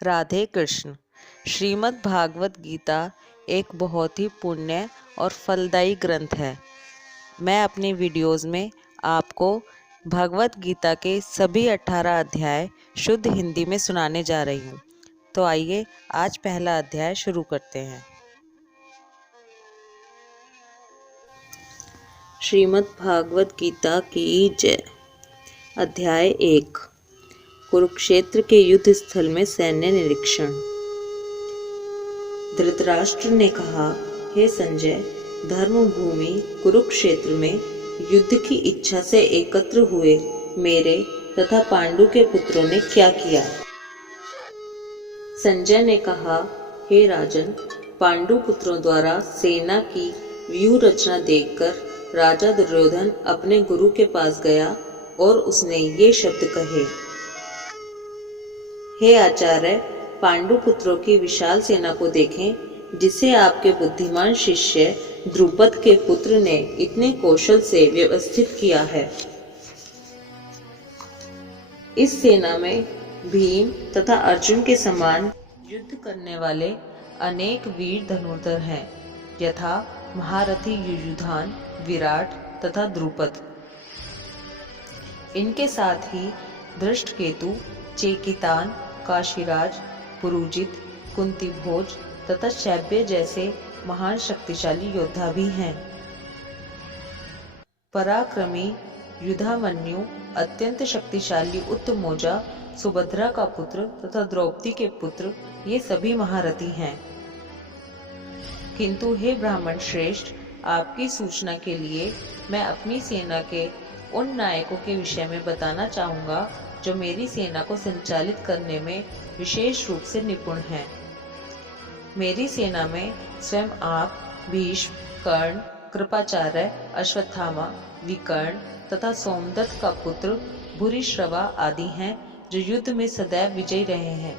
राधे कृष्ण। श्रीमद् भागवत गीता एक बहुत ही पुण्य और फलदायी ग्रंथ है। मैं अपनी वीडियोस में आपको भगवत गीता के सभी 18 अध्याय शुद्ध हिंदी में सुनाने जा रही हूँ। तो आइए आज पहला अध्याय शुरू करते हैं। श्रीमद् भागवत गीता की जय। अध्याय 1। कुरुक्षेत्र के युद्ध स्थल में सैन्य निरीक्षण। धृतराष्ट्र ने कहा, हे संजय, धर्मभूमि कुरुक्षेत्र में युद्ध की इच्छा से एकत्र हुए मेरे तथा पांडु के पुत्रों ने क्या किया? संजय ने कहा, हे राजन, पांडु पुत्रों द्वारा सेना की व्यूह रचना देखकर राजा दुर्योधन अपने गुरु के पास गया और उसने ये शब्द कहे, हे आचार्य, पांडु पुत्रों की विशाल सेना को देखें, जिसे आपके बुद्धिमान शिष्य द्रुपद के पुत्र ने इतने कौशल से व्यवस्थित किया है। इस सेना में भीम तथा अर्जुन के समान युद्ध करने वाले अनेक वीर धनुर्धर हैं, यथा महारथी युयुधान, विराट तथा द्रुपद। इनके साथ ही धृष्टकेतु, चेकितान, काशीराज, पुरुजित, कुंतीभोज तथा शैब्य जैसे महान शक्तिशाली योद्धा भी हैं। पराक्रमी युधामन्यु, अत्यंत शक्तिशाली उत्तमौजा, सुभद्रा का पुत्र तथा द्रौपदी के पुत्र, ये सभी महारथी हैं। किंतु हे ब्राह्मण श्रेष्ठ, आपकी सूचना के लिए मैं अपनी सेना के उन नायकों के विषय में बताना चाहूँगा जो मेरी सेना को संचालित करने में विशेष रूप से निपुण हैं। मेरी सेना में स्वयं आप, भीष्म, कर्ण, कृपाचार्य, अश्वत्थामा, विकर्ण तथा सोमदत्त का पुत्र भूरिश्रवा आदि हैं, जो युद्ध में सदैव विजयी रहे हैं।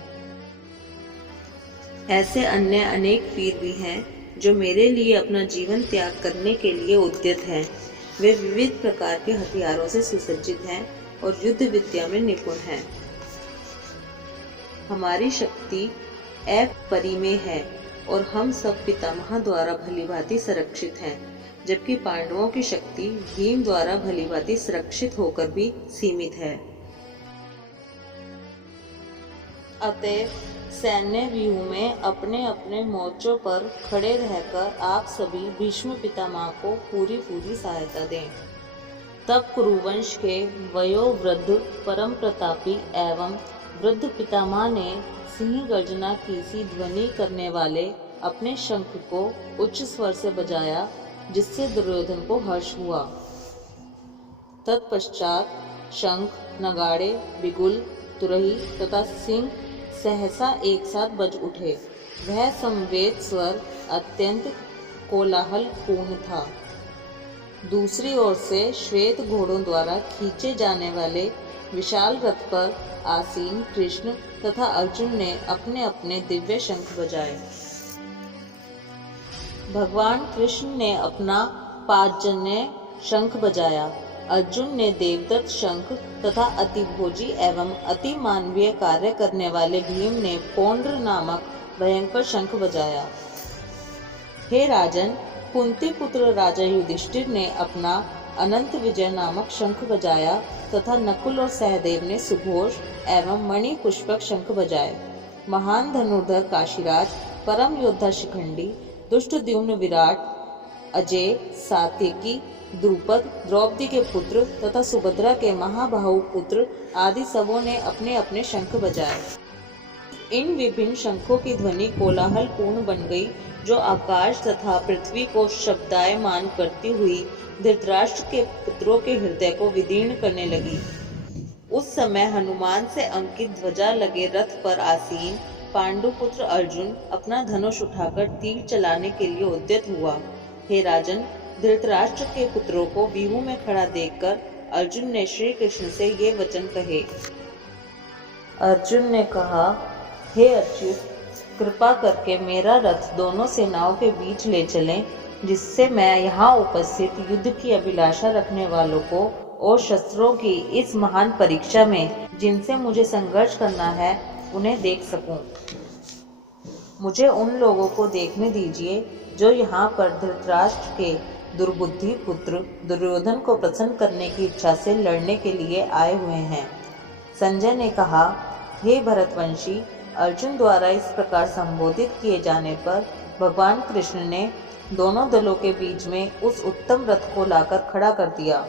ऐसे अन्य अनेक वीर भी हैं जो मेरे लिए अपना जीवन त्याग करने के लिए उद्यत हैं। वे विविध प्रकार के हथियारों से सुसज्जित हैं और युद्ध विद्या में निपुण हैं। हमारी शक्ति अपरिमेय है और हम सब पितामह द्वारा भलीभांति संरक्षित हैं, जबकि पांडवों की शक्ति भीम द्वारा भलीभांति सुरक्षित होकर भी सीमित है। अतएव सैन्य व्यूह में अपने अपने मोर्चों पर खड़े रहकर आप सभी भीष्म पितामह को पूरी सहायता दें। तब कुरुवंश के वयोवृद्ध परम प्रतापी एवं वृद्ध पितामह ने सिंह गर्जना की सी ध्वनि करने वाले अपने शंख को उच्च स्वर से बजाया, जिससे दुर्योधन को हर्ष हुआ। तत्पश्चात शंख, नगाड़े, बिगुल, तुरही तथा सिंह सहसा एक साथ बज उठे। वह समवेत स्वर अत्यंत कोलाहल पूर्ण था। दूसरी ओर से श्वेत घोड़ों द्वारा खींचे जाने वाले विशाल रथ पर आसीन कृष्ण तथा अर्जुन ने अपने अपने दिव्य शंख बजाए। भगवान कृष्ण ने अपना पांचजन्य शंख बजाया। अर्जुन ने देवदत्त शंख तथा अतिभोजी एवं अति मानवीय कार्य करने वाले भीम ने पौंड्र नामक भयंकर शंख बजाया। हे राजन, कुंती पुत्र राजा युधिष्ठिर ने अपना अनंत विजय नामक शंख बजाया तथा नकुल और सहदेव ने सुघोष एवं मणि पुष्पक शंख बजाए। महान धनुर्धर काशीराज, परम योद्धा शिखंडी, दुष्टद्युम्न, विराट, अजय, सात्यकी, द्रुपद, द्रौपदी के पुत्र तथा सुभद्रा के महाबाहु पुत्र आदि सबों ने अपने अपने शंख बजाए। इन विभिन्न शंखों की ध्वनि कोलाहल पूर्ण बन गई, जो आकाश तथा पृथ्वी को शब्दायमान करती हुई धृतराष्ट्र के पुत्रों के हृदय को विदीर्ण करने लगी। उस समय हनुमान से अंकित ध्वजा लगे रथ पर आसीन पांडु पुत्र अर्जुन अपना धनुष उठाकर तीर चलाने के लिए उद्यत हुआ। हे राजन, धृतराष्ट्र के पुत्रों को व्यूह में खड़ा देखकर अर्जुन ने श्री कृष्ण से ये वचन कहे। अर्जुन ने कहा, हे अच्युत, कृपा करके मेरा रथ दोनों सेनाओं के बीच ले चलें, जिससे मैं यहाँ उपस्थित युद्ध की अभिलाषा रखने वालों को और शस्त्रों की इस महान परीक्षा में जिनसे मुझे संघर्ष करना है, उन्हें देख सकूं। मुझे उन लोगों को देखने दीजिए जो यहाँ पर धृतराष्ट्र के दुर्बुद्धि पुत्र दुर्योधन को प्रसन्न करने की इच्छा से लड़ने के लिए आए हुए हैं। संजय ने कहा, हे भरतवंशी, अर्जुन द्वारा इस प्रकार संबोधित किए जाने पर भगवान कृष्ण ने दोनों दलों के बीच में उस उत्तम रथ को लाकर खड़ा कर दिया।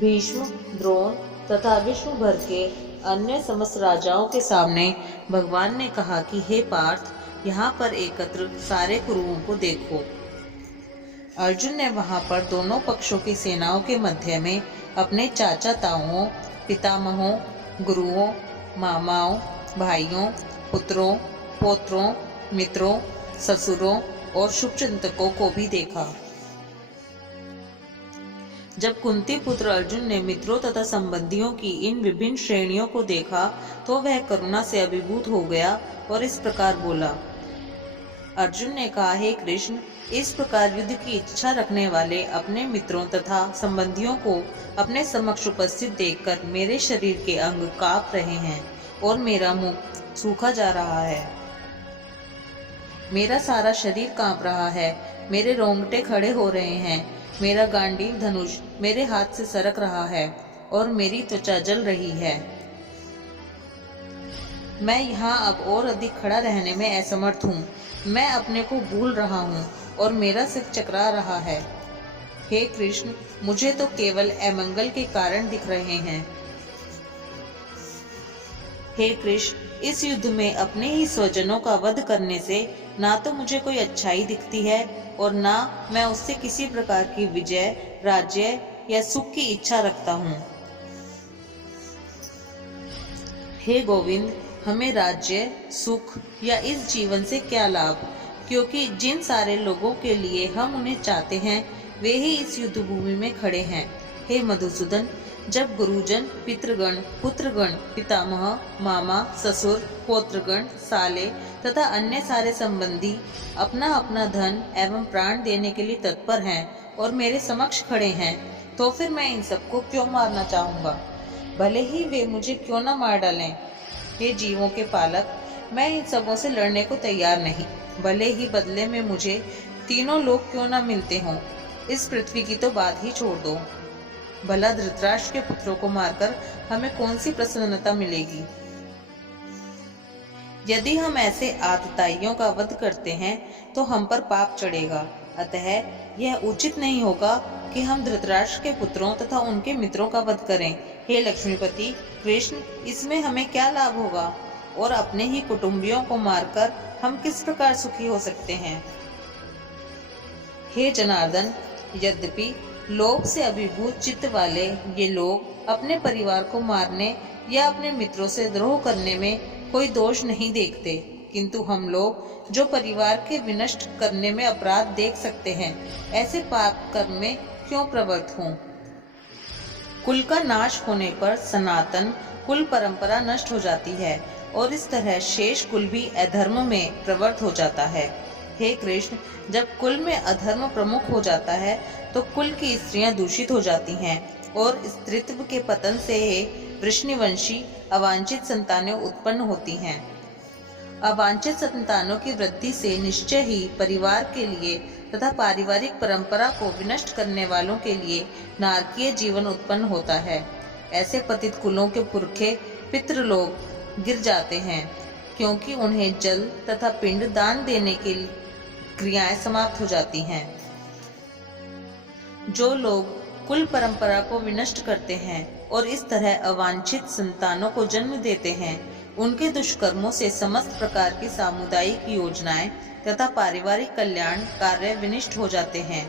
भीष्म, द्रोण तथा विश्व भर के अन्य समस्त राजाओं के सामने भगवान ने कहा कि हे पार्थ, यहाँ पर एकत्र सारे कुरुओं को देखो। अर्जुन ने वहां पर दोनों पक्षों की सेनाओं के मध्य में अपने चाचा ताऊओं, पितामहों, गुरुओं, मामाओं, भाइयों, पुत्रों, पौत्रों, मित्रों, ससुरों और शुभचिंतकों को भी देखा। जब कुंती पुत्र अर्जुन ने मित्रों तथा संबंधियों की इन विभिन्न श्रेणियों को देखा तो वह करुणा से अभिभूत हो गया और इस प्रकार बोला। अर्जुन ने कहा, हे कृष्ण, इस प्रकार युद्ध की इच्छा रखने वाले अपने मित्रों तथा संबंधियों को अपने समक्ष उपस्थित देखकर मेरे शरीर के अंग कांप रहे हैं और मेरा मुख सूखा जा रहा है। मेरा सारा शरीर कांप रहा है, मेरे रोंगटे खड़े हो रहे हैं, मेरा गांडीव धनुष मेरे हाथ से सरक रहा है और मेरी त्वचा जल रही है। मैं यहाँ अब और अधिक खड़ा रहने में असमर्थ हूँ। मैं अपने को भूल रहा हूँ और मेरा सिर चकरा रहा है। हे कृष्ण, मुझे तो केवल अमंगल के कारण दिख रहे हैं। हे कृष्ण, इस युद्ध में अपने ही स्वजनों का वध करने से ना तो मुझे कोई अच्छाई दिखती है और ना मैं उससे किसी प्रकार की विजय, राज्य या सुख की इच्छा रखता हूँ। हे गोविंद, हमें राज्य, सुख या इस जीवन से क्या लाभ, क्योंकि जिन सारे लोगों के लिए हम उन्हें चाहते हैं वे ही इस युद्ध भूमि में खड़े हैं। हे मधुसूदन, जब गुरुजन, पितृगण, पुत्रगण, पितामह, मामा, ससुर, पौत्रगण, साले तथा अन्य सारे संबंधी अपना अपना धन एवं प्राण देने के लिए तत्पर हैं और मेरे समक्ष खड़े हैं, तो फिर मैं इन सबको क्यों मारना चाहूँगा? भले ही वे मुझे क्यों न मार डालें। हे जीवों के पालक, मैं इन सबों से लड़ने को तैयार नहीं, भले ही बदले में मुझे तीनों लोग क्यों न मिलते हों। इस पृथ्वी की तो बात ही छोड़ दो। भला धृतराष्ट्र के पुत्रों को मारकर हमें कौन सी प्रसन्नता मिलेगी? यदि हम ऐसे आतताइयों का वध करते हैं तो हम पर पाप चढ़ेगा। अतः यह उचित नहीं होगा कि हम धृतराष्ट्र के पुत्रों तथा उनके मित्रों का वध करें। हे लक्ष्मीपति कृष्ण, इसमें हमें क्या लाभ होगा और अपने ही कुटुंबियों को मारकर हम किस प्रकार सुखी हो सकते हैं? हे जनार्दन, यद्यपि लोभ से अभिभूत चित्त वाले ये लोग अपने परिवार को मारने या अपने मित्रों से द्रोह करने में कोई दोष नहीं देखते, किंतु हम लोग जो परिवार के विनष्ट करने में अपराध देख सकते हैं, ऐसे पाप कर्म में क्यों प्रवृत्त हों? कुल का नाश होने पर सनातन कुल परंपरा नष्ट हो जाती है और इस तरह शेष कुल भी अधर्म में प्रवृत्त हो जाता है। हे कृष्ण, जब कुल में अधर्म प्रमुख हो जाता है तो कुल की स्त्रियां दूषित हो जाती हैं और स्त्रीत्व के पतन से वृष्णिवंशी अवांछित संतानें उत्पन्न होती हैं। अवांछित संतानों की वृद्धि से निश्चय ही परिवार के लिए तथा पारिवारिक परंपरा को विनष्ट करने वालों के लिए नारकीय जीवन उत्पन्न होता है। ऐसे पतित कुलों के पुरखे पितृलोक गिर जाते हैं, क्योंकि उन्हें जल तथा पिंड दान देने के क्रियाएं समाप्त हो जाती हैं। जो लोग कुल परंपरा को विनष्ट करते हैं और इस तरह अवांछित संतानों को जन्म देते हैं, उनके दुष्कर्मों से समस्त प्रकार की सामुदायिक योजनाएं तथा पारिवारिक कल्याण कार्य विनष्ट हो जाते हैं।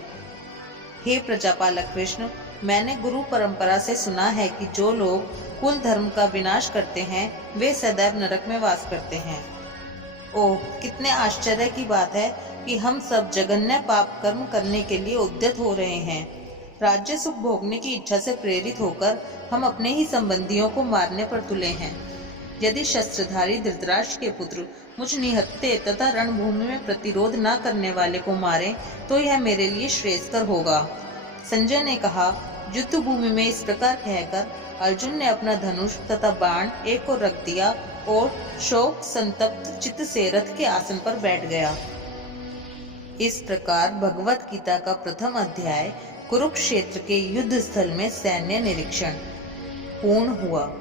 हे प्रजापालक कृष्ण, मैंने गुरु परंपरा से सुना है कि जो लोग कुल धर्म का विनाश करते हैं वे सदैव नरक में वास करते हैं। ओह, कितने आश्चर्य की बात है कि हम सब जघन्य पाप कर्म करने के लिए उद्यत हो रहे हैं। राज्य सुख भोगने की इच्छा से प्रेरित होकर हम अपने ही संबंधियों को मारने पर तुले हैं। यदि शस्त्रधारी धृतराष्ट्र के पुत्र मुझ निहत्थे तथा रणभूमि में प्रतिरोध न करने वाले को मारे तो यह मेरे लिए श्रेयस्कर होगा। संजय ने कहा, युद्ध भूमि में इस प्रकार कहकर अर्जुन ने अपना धनुष तथा बाण एक को रख दिया और शोक संतप्त चित्त से रथ के आसन पर बैठ गया। इस प्रकार भगवत गीता का प्रथम अध्याय कुरुक्षेत्र के युद्ध स्थल में सैन्य निरीक्षण पूर्ण हुआ।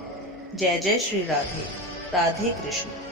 जय जय श्री राधे। राधे कृष्ण।